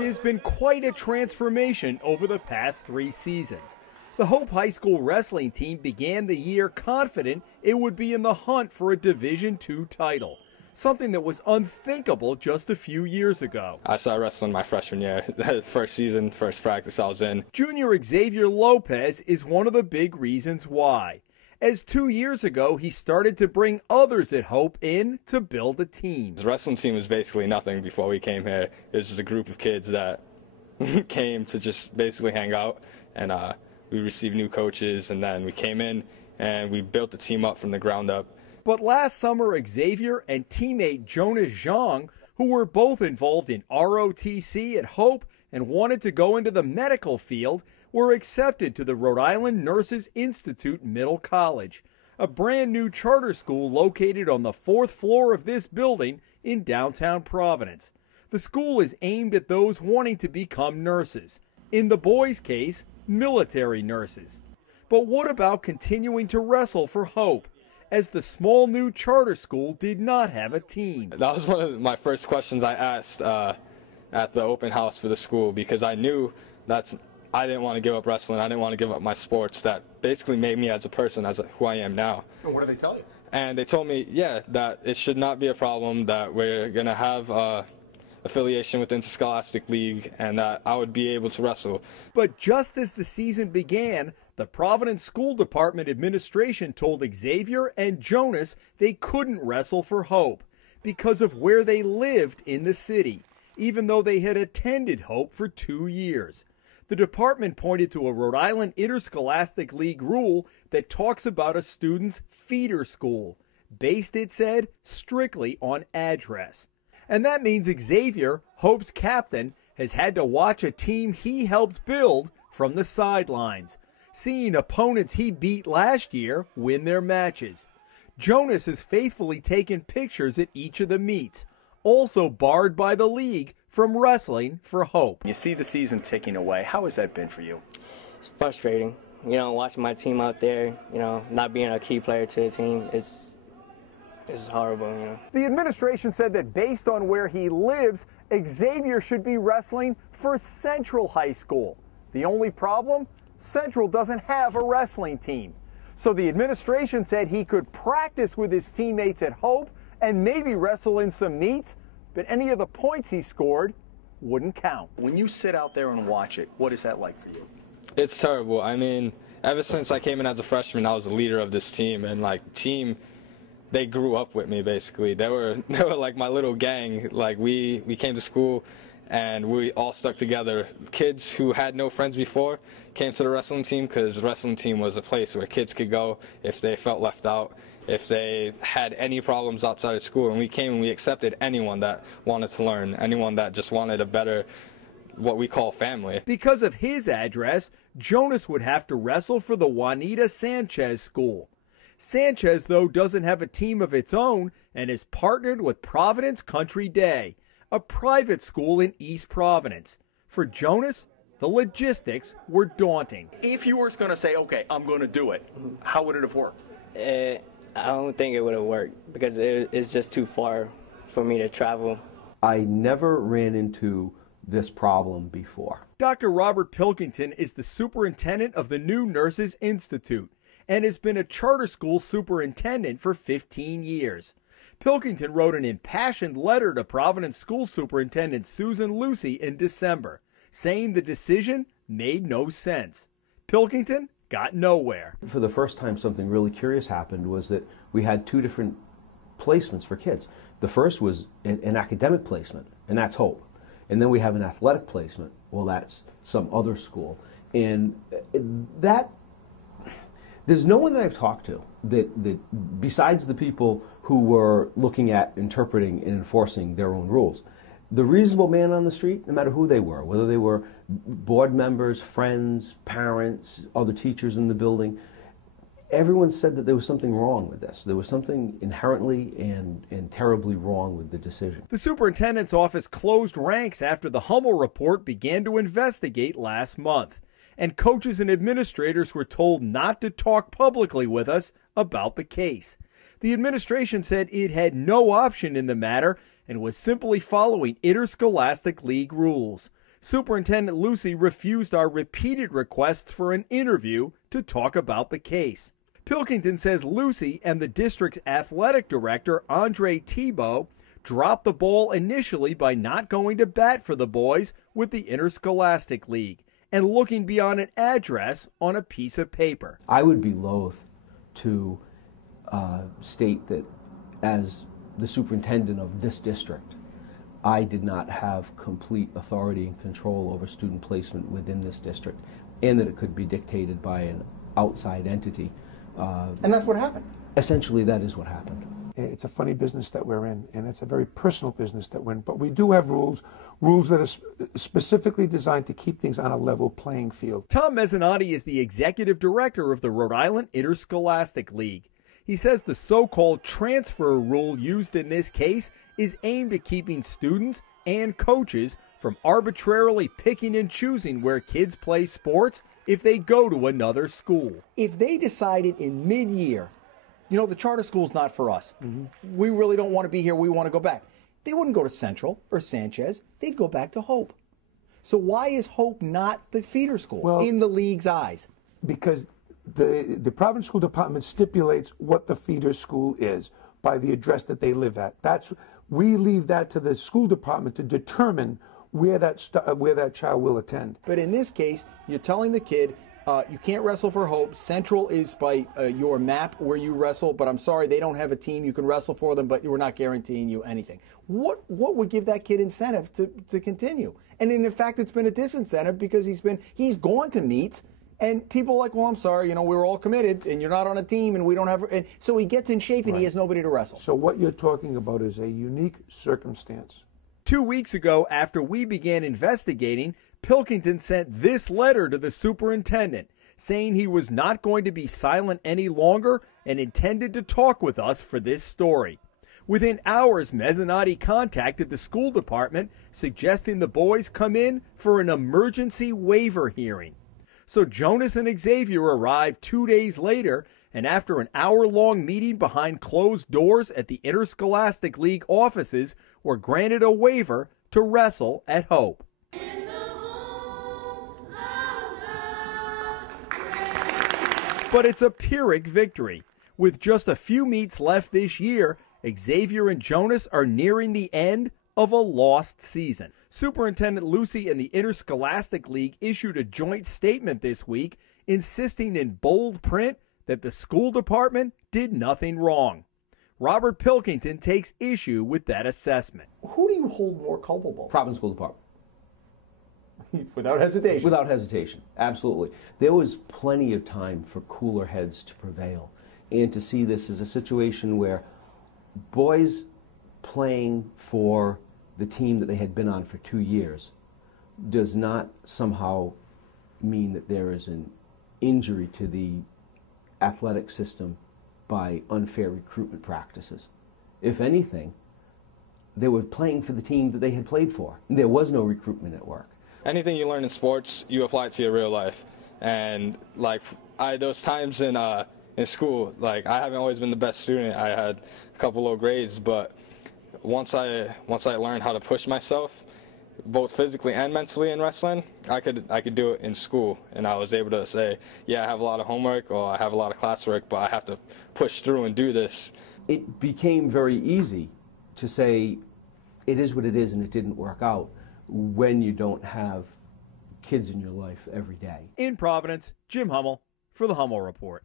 it has been quite a transformation over the past 3 seasons. The Hope High School wrestling team began the year confident it would be in the hunt for a Division II title, something that was unthinkable just a few years ago. I started wrestling my freshman year, first season, first practice I was in. Junior Xavier Lopez is one of the big reasons why, as 2 years ago he started to bring others at Hope in to build a team. The wrestling team was basically nothing before we came here. It was just a group of kids that came to just basically hang out, and we received new coaches, and then we came in and we built the team up from the ground up. But last summer, Xavier and teammate Jonas Zhang, who were both involved in ROTC at Hope and wanted to go into the medical field, were accepted to the Rhode Island Nurses Institute Middle College, a brand new charter school located on the 4th floor of this building in downtown Providence. The school is aimed at those wanting to become nurses. In the boys' case, military nurses. But what about continuing to wrestle for Hope, as the small new charter school did not have a team? That was one of my first questions I asked at the open house for the school, because I knew that I didn't want to give up wrestling. I didn't want to give up my sports that basically made me as a person, who I am now. And what did they tell you? And they told me, yeah, that it should not be a problem, that we're going to have affiliation with the Interscholastic League, and that I would be able to wrestle. But just as the season began, the Providence School Department administration told Xavier and Jonas they couldn't wrestle for Hope because of where they lived in the city, even though they had attended Hope for 2 years. The department pointed to a Rhode Island Interscholastic League rule that talks about a student's feeder school, based, it said, strictly on address. And that means Xavier, Hope's captain, has had to watch a team he helped build from the sidelines, seeing opponents he beat last year win their matches. Jonas has faithfully taken pictures at each of the meets, also barred by the league from wrestling for Hope. You see the season ticking away. How has that been for you? It's frustrating. You know, watching my team out there, not being a key player to the team is horrible, The administration said that based on where he lives, Xavier should be wrestling for Central High School. The only problem? Central doesn't have a wrestling team. So the administration said he could practice with his teammates at Hope and maybe wrestle in some meets, but any of the points he scored wouldn't count. When you sit out there and watch it, what is that like for you? It's terrible. I mean, ever since I came in as a freshman, I was the leader of this team, and team, they grew up with me basically. They were like my little gang. Like we came to school and we all stuck together. Kids who had no friends before came to the wrestling team because the wrestling team was a place where kids could go if they felt left out, if they had any problems outside of school. And we came and we accepted anyone that wanted to learn, anyone that just wanted a better, what we call family. Because of his address, Jonas would have to wrestle for the Juanita Sanchez School. Sanchez, though, doesn't have a team of its own and is partnered with Providence Country Day, a private school in East Providence. For Jonas, the logistics were daunting. If you were going to say, okay, I'm going to do it, how would it have worked? I don't think it would have worked because it's just too far for me to travel. I never ran into this problem before. Dr. Robert Pilkington is the superintendent of the new Nurses Institute and has been a charter school superintendent for 15 years. Pilkington wrote an impassioned letter to Providence School Superintendent Susan Lucy in December, saying the decision made no sense. Pilkington got nowhere. For the first time, something really curious happened was that we had 2 different placements for kids. The first was an academic placement, and that's Hope. And then we have an athletic placement. Well, that's some other school. And there's no one that I've talked to that besides the people who were looking at interpreting and enforcing their own rules, the reasonable man on the street, no matter who they were, whether they were board members, friends, parents, other teachers in the building, everyone said that there was something wrong with this. There was something inherently and terribly wrong with the decision. The superintendent's office closed ranks after the Hummel report began to investigate last month, and coaches and administrators were told not to talk publicly with us about the case. The administration said it had no option in the matter and was simply following interscholastic league rules. Superintendent Lucy refused our repeated requests for an interview to talk about the case. Pilkington says Lucy and the district's athletic director, Andre Thibault, dropped the ball initially by not going to bat for the boys with the Interscholastic League and looking beyond an address on a piece of paper. I would be loath to state that as the superintendent of this district, I did not have complete authority and control over student placement within this district, and that it could be dictated by an outside entity. And that's what happened. Essentially, that is what happened. It's a funny business that we're in, and it's a very personal business that we're in. But we do have rules that are specifically designed to keep things on a level playing field. Tom Mezzanotte is the executive director of the Rhode Island Interscholastic League. He says the so-called transfer rule used in this case is aimed at keeping students and coaches from arbitrarily picking and choosing where kids play sports if they go to another school. If they decided in mid-year, you know, the charter school's not for us. We really don't want to be here. We want to go back. They wouldn't go to Central or Sanchez. They'd go back to Hope. So why is Hope not the feeder school in the league's eyes? Because the Providence School Department stipulates what the feeder school is by the address that they live at. We leave that to the school department to determine where that child will attend. But in this case, you're telling the kid, you can't wrestle for Hope. Central is by your map where you wrestle, but I'm sorry, they don't have a team. You can wrestle for them, but we're not guaranteeing you anything. What would give that kid incentive to continue? And in fact, it's been a disincentive because he's gone to meets, and people are like, well, I'm sorry, you know, we were all committed, and you're not on a team, and we don't have. And so he gets in shape, and he has nobody to wrestle. So what you're talking about is a unique circumstance. 2 weeks ago, after we began investigating, Pilkington sent this letter to the superintendent, saying he was not going to be silent any longer and intended to talk with us for this story. Within hours, Mezzanotte contacted the school department, suggesting the boys come in for an emergency waiver hearing. So Jonas and Xavier arrived 2 days later, and after an hour-long meeting behind closed doors at the Interscholastic League offices, were granted a waiver to wrestle at Hope. But it's a Pyrrhic victory. With just a few meets left this year, Xavier and Jonas are nearing the end of a lost season. Superintendent Lucy and the Interscholastic League issued a joint statement this week insisting in bold print that the school department did nothing wrong. Robert Pilkington takes issue with that assessment. Who do you hold more culpable? Providence School Department. Without hesitation. Without hesitation, absolutely. There was plenty of time for cooler heads to prevail and to see this as a situation where boys playing for the team that they had been on for 2 years does not somehow mean that there is an injury to the athletic system by unfair recruitment practices. If anything, they were playing for the team that they had played for. There was no recruitment at work. Anything you learn in sports, you apply it to your real life. And like those times in school, like I haven't always been the best student. I had a couple low grades, but once I learned how to push myself, both physically and mentally in wrestling, I could do it in school, and I was able to say, yeah, I have a lot of homework or I have a lot of classwork, but I have to push through and do this. It became very easy to say it is what it is and it didn't work out when you don't have kids in your life every day. In Providence, Jim Hummel for the Hummel Report.